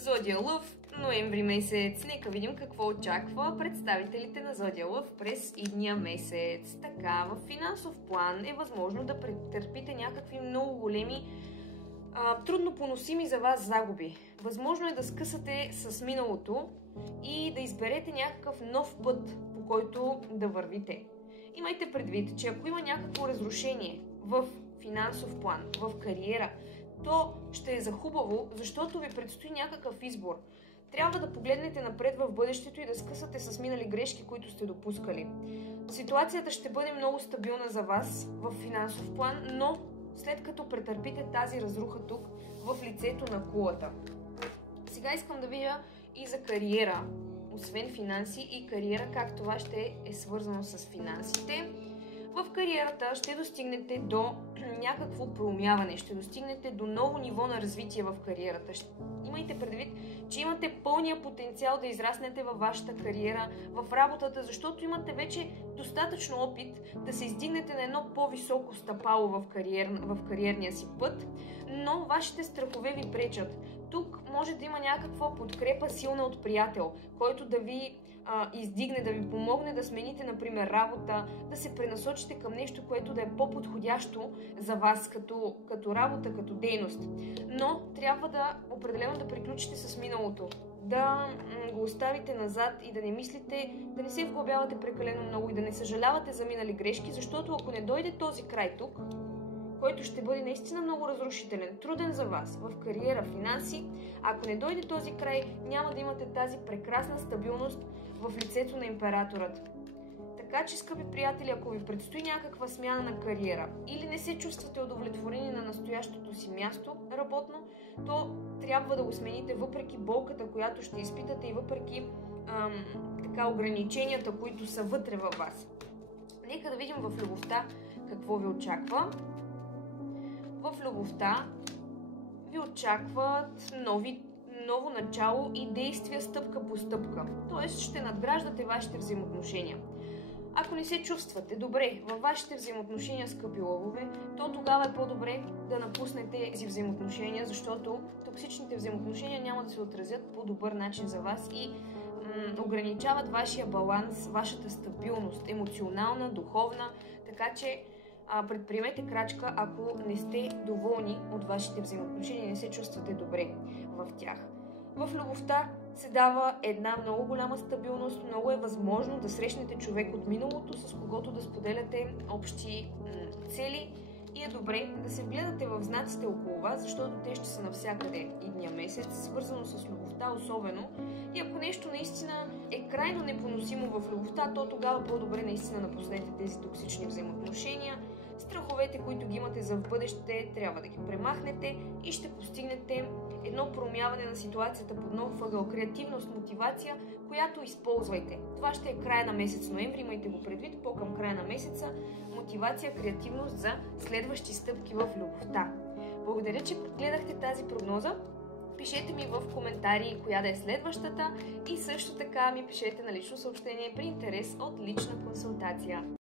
Зодия Лъв, ноември месец. Нека видим какво очаква представителите на Зодия Лъв през идния месец. Така, в финансов план е възможно да претърпите някакви много големи, трудно поносими за вас загуби. Възможно е да скъсате с миналото и да изберете някакъв нов път, по който да вървите. Имайте предвид, че ако има някакво разрушение в финансов план, в кариера, то ще е за хубаво, защото ви предстои някакъв избор. Трябва да погледнете напред в бъдещето и да скъсате с минали грешки, които сте допускали. Ситуацията ще бъде много стабилна за вас в финансов план, но след като претърпите тази разруха тук в лицето на кулата. Сега искам да видя и за кариера, освен финанси и кариера, как това ще е свързано с финансите. В кариерата ще достигнете до някакво проумяване, ще достигнете до ново ниво на развитие в кариерата. Имайте предвид, че имате пълния потенциал да израснете във вашата кариера, в работата, защото имате вече достатъчно опит да се издигнете на едно по-високо стъпало в кариерния си път, но вашите страхове ви пречат. Тук може да има някаква подкрепа силна от приятел, който да ви издигне, да ви помогне да смените, например, работа, да се пренасочите към нещо, което да е по-подходящо за вас като работа, като дейност. Но трябва да определено да приключите с миналото, да го оставите назад и да не мислите, да не се вглъбявате прекалено много и да не съжалявате за минали грешки, защото ако не дойде този край тук, който ще бъде наистина много разрушителен, труден за вас в кариера, финанси, ако не дойде този край, няма да имате тази прекрасна стабилност в лицето на императорът. Така че, скъпи приятели, ако ви предстои някаква смяна на кариера или не се чувствате удовлетворени на настоящото си място работно, то трябва да го смените въпреки болката, която ще изпитате и въпреки ограниченията, които са вътре във вас. Нека да видим в любовта какво ви очаква. В любовта ви очакват ново начало и действия стъпка по стъпка. Тоест ще надграждате вашите взаимоотношения. Ако не се чувствате добре във вашите взаимоотношения, скъпи лъвове, то тогава е по-добре да напуснете тези взаимоотношения, защото токсичните взаимоотношения няма да се отразят по добър начин за вас и ограничават вашия баланс, вашата стабилност, емоционална, духовна, така че предприемете крачка, ако не сте доволни от вашите взаимоотношения и не се чувствате добре в тях. В любовта се дава една много голяма стабилност, много е възможно да срещнете човек от миналото, с когото да споделяте общи цели и е добре да се вгледате в знаците около вас, защото те ще са навсякъде идния месец, свързано с любовта особено. И ако нещо наистина е крайно непоносимо в любовта, то тогава по-добре наистина напуснете тези токсични взаимоотношения. Страховете, които ги имате за в бъдеще, трябва да ги премахнете и ще постигнете едно промяване на ситуацията под нов ъгъл, креативност, мотивация, която използвайте. Това ще е края на месец ноември, имайте го предвид, по-към края на месеца, мотивация, креативност за следващи стъпки в любовта. Благодаря, че гледахте тази прогноза. Пишете ми в коментари коя да е следващата и също така ми пишете на лично съобщение при интерес от лична консултация.